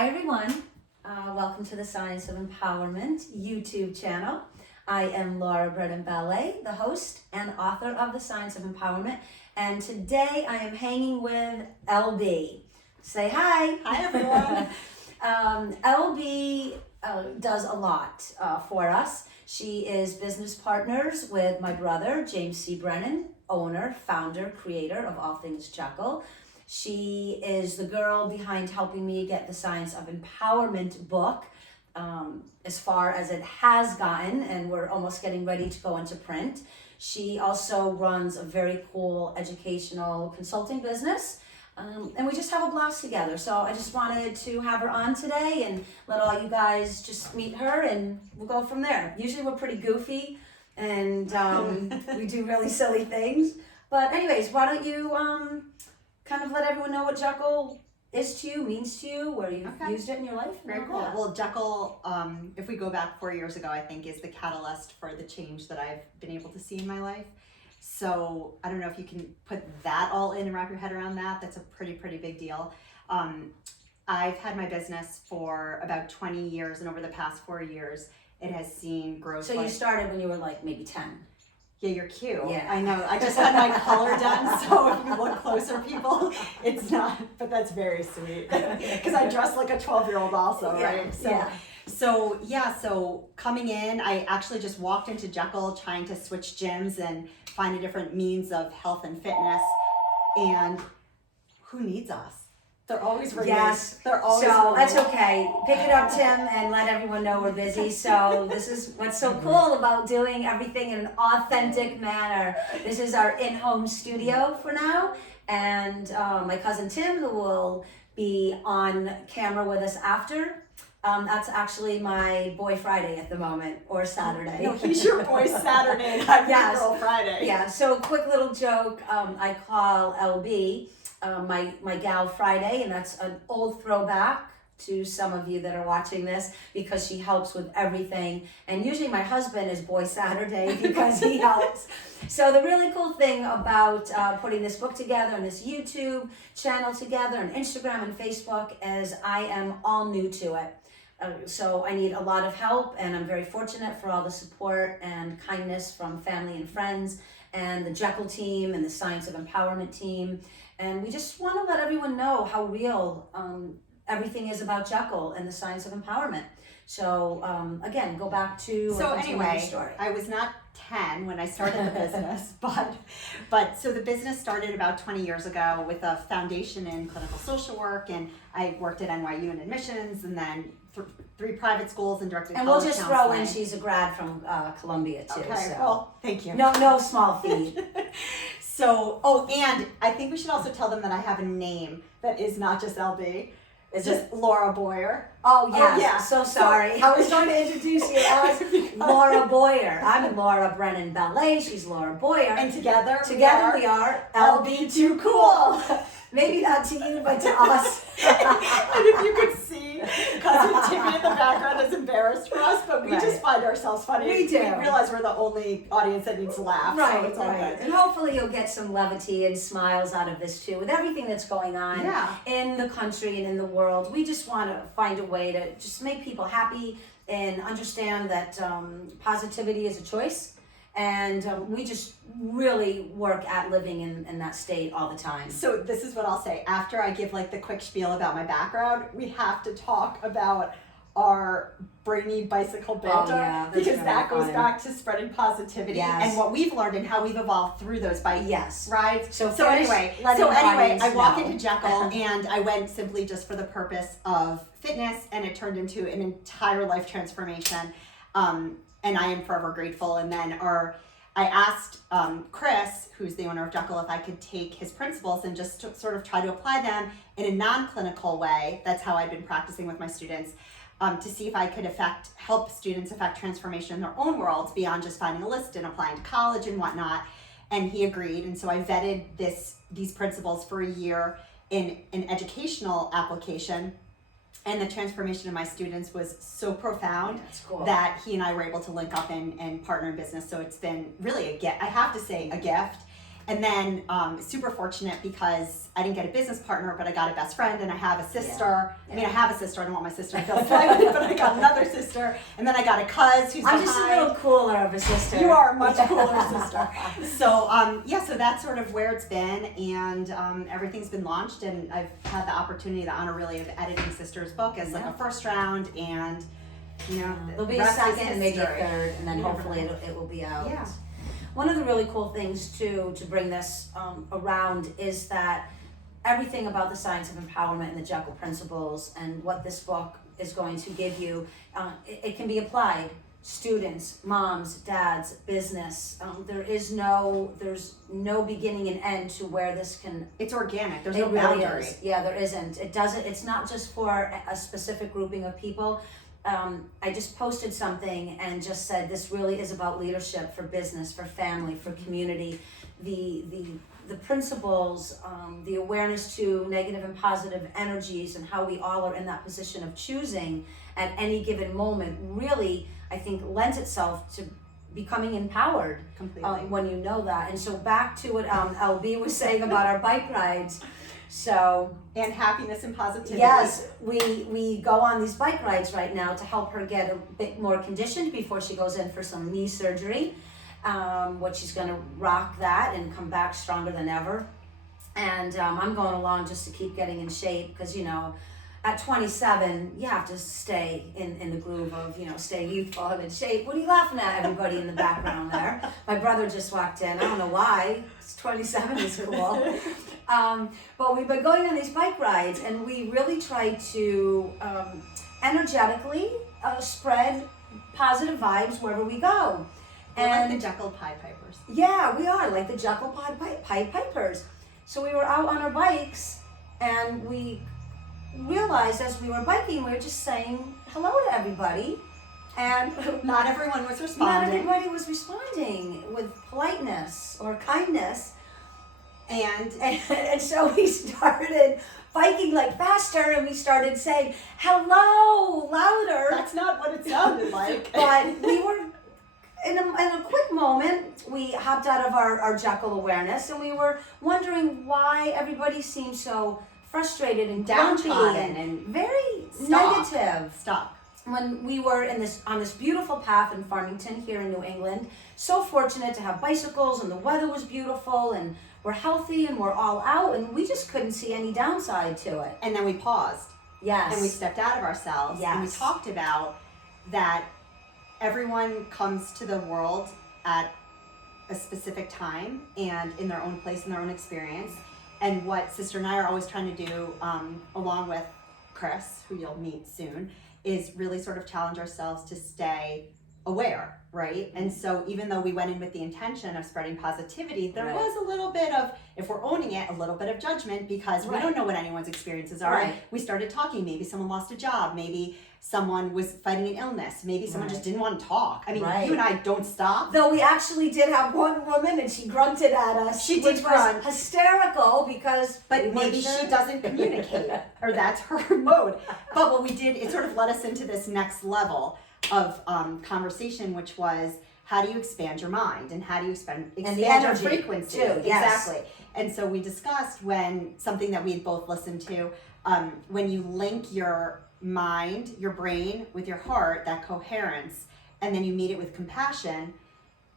Hi everyone, welcome to the Science of Empowerment YouTube channel. I am Laura Brennan Ballet, the host and author of the Science of Empowerment, and today I am hanging with LB. Say hi. Hi everyone. LB does a lot for us. She is business partners with my brother, James C. Brennan, owner, founder, creator of all things JEKL. She is the girl behind helping me get the Science of Empowerment book as far as it has gotten, and we're almost getting ready to go into print. She also runs a very cool educational consulting business, and we just have a blast together. So I just wanted to have her on today and let all you guys just meet her, and we'll go from there. Usually we're pretty goofy, and we do really silly things. But anyways, why don't you kind of let everyone know what JEKL is to you, means to you, where you've used it in your life. Very cool. Well, JEKL, if we go back 4 years ago, I think is the catalyst for the change that I've been able to see in my life. So I don't know if you can put that all in and wrap your head around that. That's a pretty big deal. I've had my business for about 20 years, and over the past 4 years, it has seen growth. So you started when you were like maybe 10. Yeah, you're cute. Yeah. I know. I just had my color done, so if you look closer, people, it's not, but that's very sweet. Because I dress like a 12-year-old also, right? So coming in, I actually just walked into JEKL trying to switch gyms and find a different means of health and fitness. And who needs us? They're always ringing. Yes. They're always So ringing. that's okay. Pick it up, Tim, and let everyone know we're busy. So this is what's so cool about doing everything in an authentic manner. This is our in-home studio for now. And my cousin Tim, who will be on camera with us after, that's actually my boy Friday at the moment, or Saturday. No, he's your boy Saturday, and I'm your girl Friday. Yeah, so quick little joke, I call LB my gal Friday, and that's an old throwback to some of you that are watching this, because she helps with everything. And usually my husband is boy Saturday because he helps. So the really cool thing about putting this book together and this YouTube channel together and Instagram and Facebook is I am all new to it. So I need a lot of help, and I'm very fortunate for all the support and kindness from family and friends and the JEKL team and the Science of Empowerment team. And we just want to let everyone know how real everything is about JEKL and the Science of Empowerment. So again, go back to anyway, story. I was not 10 when I started the business, but so the business started about 20 years ago with a foundation in clinical social work, and I worked at NYU in admissions, and then 3 private schools and directed and college we'll just counseling. throw in she's a grad from Columbia too. Okay, so. well, thank you. No small fee. So, and I think we should also tell them that I have a name that is not just LB. It's just Laura Boyer. Oh, yes. yeah. So sorry. I was going to introduce you as Laura Boyer. I'm Laura Brennan Ballet. She's Laura Boyer. And together we are LB Too Cool. Maybe not to you, but to us. And if you could see, cousin Timmy in the background is embarrassed for us, but we just find ourselves funny. We do. We realize we're the only audience that needs to laugh. Right, so it's all right. good. And hopefully you'll get some levity and smiles out of this too. With everything that's going on in the country and in the world, we just want to find a way to just make people happy and understand that positivity is a choice. And we just really work at living in that state all the time. So this is what I'll say. After I give like the quick spiel about my background, we have to talk about our brainy bicycle banter, because that goes back to spreading positivity and what we've learned and how we've evolved through those bikes. Right? So anyway, I walk into JEKL and I went simply just for the purpose of fitness, and it turned into an entire life transformation. And I am forever grateful. And then I asked Chris, who's the owner of JEKL, if I could take his principles and just sort of try to apply them in a non-clinical way. That's how I've been practicing with my students, to see if I could help students affect transformation in their own worlds beyond just finding a list and applying to college and whatnot. And he agreed. And so I vetted these principles for a year in an educational application. And the transformation of my students was so profound that he and I were able to link up and partner in business. So it's been really a gift. I have to say, a gift. And then super fortunate because I didn't get a business partner, but I got a best friend, and I have a sister. I mean, I have a sister. I don't want my sister to feel slighted, but I got another sister. And then I got a cuz who's I'm just a little cooler of a sister. You are a much cooler sister. So so that's sort of where it's been, and everything's been launched, and I've had the opportunity, the honor really of editing Sister's book as like a first round, and there'll be a second and maybe a third, and then hopefully it will be out. Yeah. One of the really cool things too to bring this around is that everything about the science of empowerment and the JEKL principles and what this book is going to give you, it can be applied. Students, moms, dads, business. There's no beginning and end to where this can. It's organic. There's no boundary. Yeah, there isn't. It doesn't. It's not just for a specific grouping of people. I just posted something and just said this really is about leadership for business, for family, for community. The principles, the awareness to negative and positive energies, and how we all are in that position of choosing at any given moment really, I think, lends itself to becoming empowered completely when you know that. And so back to what LB was saying about our bike rides. So and happiness and positivity. Yes, we go on these bike rides right now to help her get a bit more conditioned before she goes in for some knee surgery. What she's going to rock that and come back stronger than ever. And I'm going along just to keep getting in shape because at 27 you have to stay in the groove of staying youthful and in shape. What are you laughing at, everybody in the background there? My brother just walked in. I don't know why. It's 27 is cool. But we've been going on these bike rides, and we really try to energetically spread positive vibes wherever we go. We're like the JEKL Pied Pipers. Yeah, we are like the JEKL Pied Pipers. So we were out on our bikes, and we realized as we were biking, we were just saying hello to everybody. And not everyone was responding. Not everybody was responding with politeness or kindness. And so we started biking like faster, and we started saying hello louder. That's not what it sounded like. But we were in a quick moment, we hopped out of our JEKL awareness, and we were wondering why everybody seemed so frustrated and downtrodden and very negative. Stop. When we were on this beautiful path in Farmington here in New England, so fortunate to have bicycles, and the weather was beautiful, and we're healthy, and we're all out, and we just couldn't see any downside to it. And then we paused. Yes. And we stepped out of ourselves. Yes. And we talked about that everyone comes to the world at a specific time and in their own place, in their own experience. And what Sister and I are always trying to do, along with Chris, who you'll meet soon, is really sort of challenge ourselves to stay aware, right? And so even though we went in with the intention of spreading positivity, there was a little bit of, if we're owning it, a little bit of judgment because we don't know what anyone's experiences are. Right. We started talking, maybe someone lost a job, maybe someone was fighting an illness, maybe someone just didn't want to talk. I mean, you and I don't stop. Though we actually did have one woman, and she grunted at us. She did grunt. Hysterical because... But maybe she doesn't communicate, or that's her mode. But what we did, it sort of led us into this of conversation, which was, how do you expand your mind, and how do you expand your frequency too? Yes. Exactly. And so we discussed when something that we had both listened to, when you link your mind, your brain with your heart, that coherence, and then you meet it with compassion,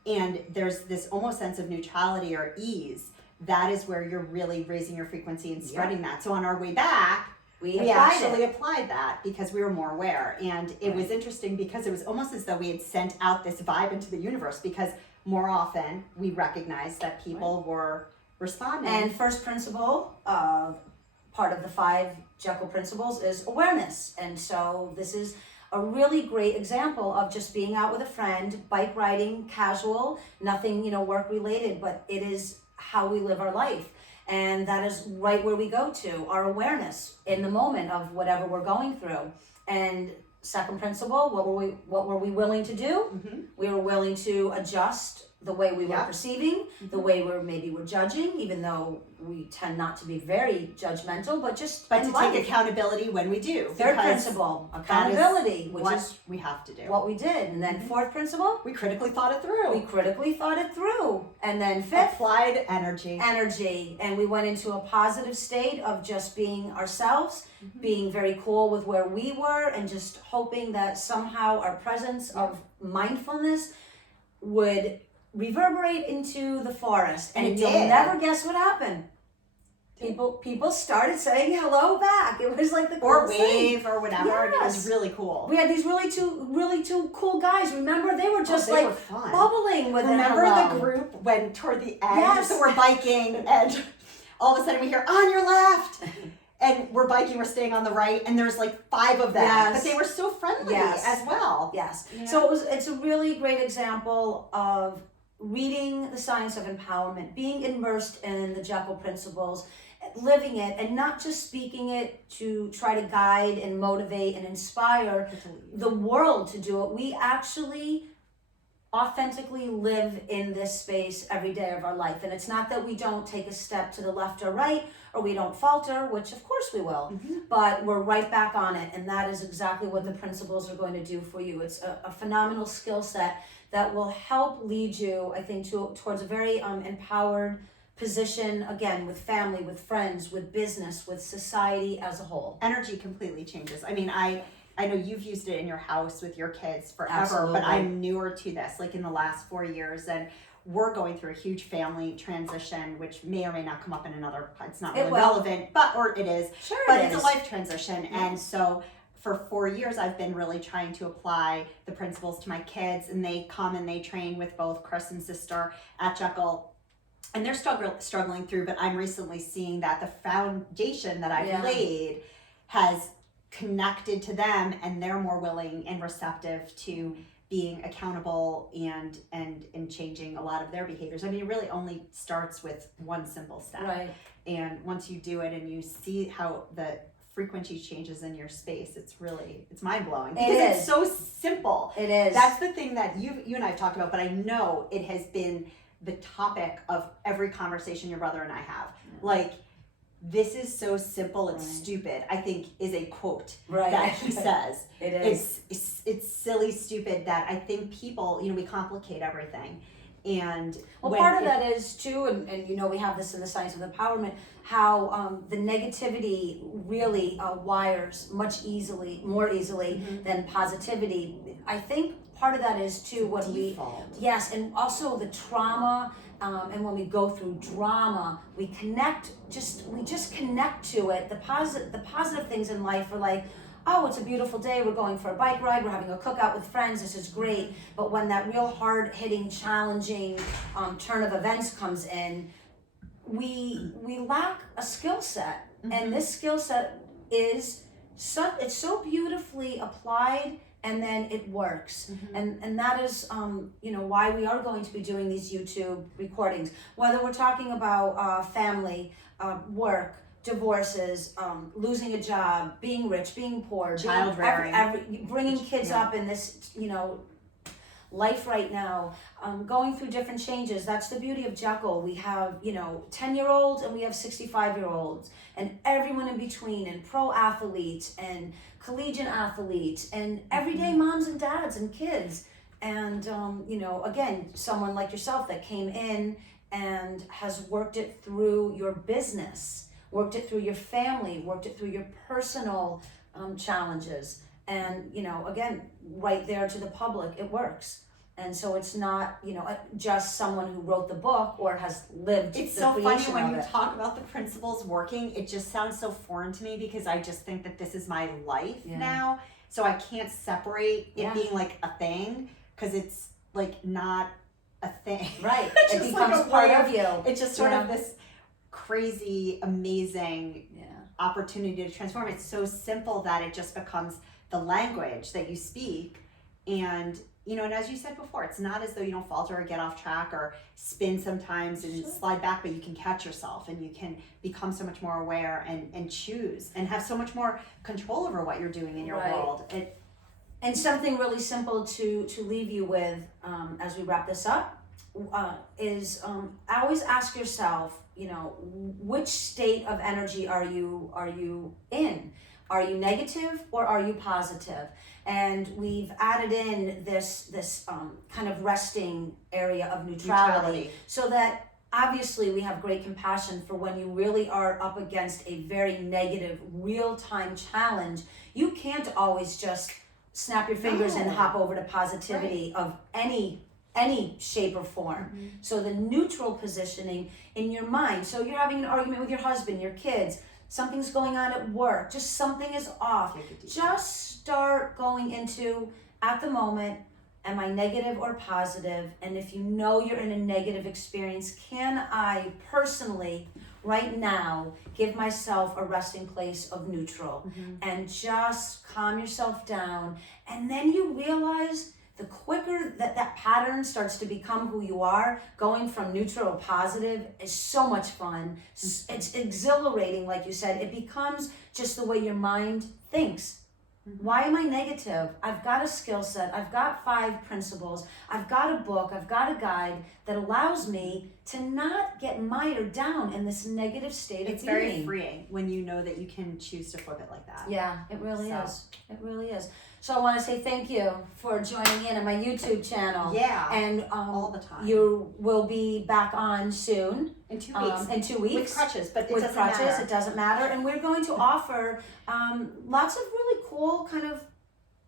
and there's this almost sense of neutrality or ease. That is where you're really raising your frequency and spreading that. So on our way back, we actually applied that because we were more aware. And it was interesting because it was almost as though we had sent out this vibe into the universe, because more often we recognized that people were responding. And first principle, part of the 5 JEKL principles is awareness. And so this is a really great example of just being out with a friend, bike riding, casual, nothing, work related, but it is how we live our life. And that is right where we go to, our awareness in the moment of whatever we're going through. And second principle, what were we willing to do? Mm-hmm. We were willing to adjust the way we were perceiving, the way we're judging, even though we tend not to be very judgmental, but to take accountability when we do. Third principle, accountability, which is we have to do. What we did. And then fourth principle, we critically thought it through. And then fifth, applied energy. And we went into a positive state of just being ourselves, being very cool with where we were, and just hoping that somehow our presence of mindfulness would reverberate into the forest. And you'll never guess what happened. People started saying hello back. It was like the coolest wave thing. Or whatever. Yes. It was really cool. We had these really two cool guys. Remember, they were just they were fun. Bubbling with Remember hello. the group when toward the end, so we're biking and all of a sudden we hear on your left. And we're biking, we're staying on the right, and there's like 5 of them. But they were so friendly as well. Yes. You know? So it's a really great example of reading the science of empowerment, being immersed in the JEKL principles, living it, and not just speaking it to try to guide and motivate and inspire the world to do it. We actually authentically live in this space every day of our life. And it's not that we don't take a step to the left or right, or we don't falter, which of course we will, but we're right back on it. And that is exactly what the principles are going to do for you. It's a phenomenal skill set that will help lead you, I think, towards a very empowered position, again, with family, with friends, with business, with society as a whole. Energy completely changes. I mean, I know you've used it in your house with your kids forever, Absolutely. But I'm newer to this, like in the last 4 years, and we're going through a huge family transition, which may or may not come up in another, it's not really relevant, or it is, it's a life transition. And so for 4 years, I've been really trying to apply the principles to my kids, and they come and they train with both Chris and sister at JEKL. And they're struggling through, but I'm recently seeing that the foundation that I've laid has connected to them, and they're more willing and receptive to being accountable and changing a lot of their behaviors. I mean, it really only starts with one simple step. Right. And once you do it and you see how the frequency changes in your space, it's mind-blowing. Because it's so simple. It is. That's the thing that you and I have talked about, but I know it has been the topic of every conversation your brother and I have. Like, this is so simple, it's stupid, I think is a quote that he says. It is. It's silly, stupid, that I think people, we complicate everything. And part of that is too, and we have this in the science of empowerment, how the negativity really wires more easily than positivity. I think part of that is too when and also the trauma. And when we go through drama, we just connect to it. The positive things in life are like, oh, it's a beautiful day, we're going for a bike ride, we're having a cookout with friends, this is great. But when that real hard-hitting, challenging turn of events comes in, we lack a skill set. And this skill set it's so beautifully applied, and then it works. And that is why we are going to be doing these YouTube recordings, whether we're talking about family, work, divorces, losing a job, being rich, being poor, child rearing, bringing kids up in this life right now, going through different changes. That's the beauty of JEKL. We have 10-year-olds and we have 65-year-olds, and everyone in between, and pro athletes and collegiate athletes, and everyday moms and dads and kids. And again, someone like yourself that came in and has worked it through your business, worked it through your family, worked it through your personal challenges. And, again, right there to the public, it works. And so it's not, just someone who wrote the book or has lived It's the so funny creation when of you it. talk about the principles working, it just sounds so foreign to me, because I just think that this is my life now. So I can't separate it being like a thing, because it's like not a thing. Right. It It becomes part of you. It's just sort of this crazy, amazing opportunity to transform. It's so simple that it just becomes the language that you speak. And and as you said before, it's not as though you don't falter or get off track or spin sometimes and slide back, but you can catch yourself and you can become so much more aware and choose and have so much more control over what you're doing in your world. And something really simple to leave you with as we wrap this up always ask yourself, you know, which state of energy are you in? Are you negative or are you positive? And we've added in this kind of resting area of neutrality, so that obviously we have great compassion for when you really are up against a very negative real-time challenge. You can't always just snap your fingers and hop over to positivity of any shape or form. So the neutral positioning in your mind. So you're having an argument with your husband, your kids, something's going on at work, just something is off. Just start going into, at the moment, am I negative or positive? And if you know you're in a negative experience, can I personally, right now, give myself a resting place of neutral? And just calm yourself down. And then you realize the quicker that pattern starts to become who you are, going from neutral to positive is so much fun. It's exhilarating, like you said. It becomes just the way your mind thinks. Why am I negative? I've got a skill set. I've got 5 principles. I've got a book. I've got a guide that allows me to not get mired down in this negative state of being. It's very freeing when you know that you can choose to flip it like that. Yeah, it really is. It really is. So I want to say thank you for joining in on my YouTube channel. Yeah, and all the time. You will be back on soon. In 2 weeks. In 2 weeks. With crutches, but it with doesn't crutches, matter. It doesn't matter. And we're going to offer lots of really cool kind of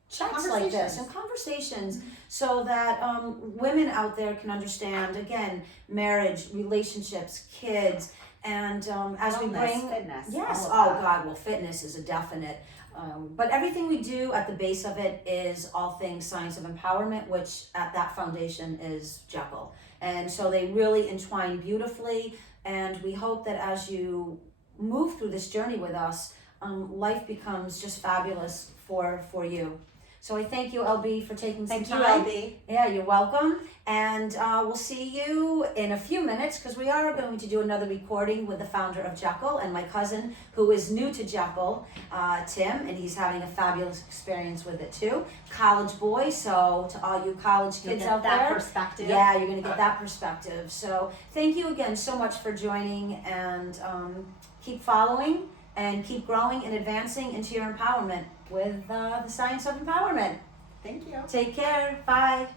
chats like this and conversations, so that women out there can understand, again, marriage, relationships, kids, and as we bring fitness, yes, fitness is a definite. But everything we do at the base of it is all things science of empowerment, which at that foundation is JEKL. And so they really entwine beautifully, and we hope that as you move through this journey with us, life becomes just fabulous for you. So I thank you, LB, for taking some time. Thank you, LB. Yeah, you're welcome. And we'll see you in a few minutes, because we are going to do another recording with the founder of JEKL and my cousin, who is new to JEKL, Tim, and he's having a fabulous experience with it too. College boy, so to all you college kids out there. That perspective. Yeah, you're going to get that perspective. So thank you again so much for joining, and keep following and keep growing and advancing into your empowerment with the science of empowerment. Thank you. Take care. Bye.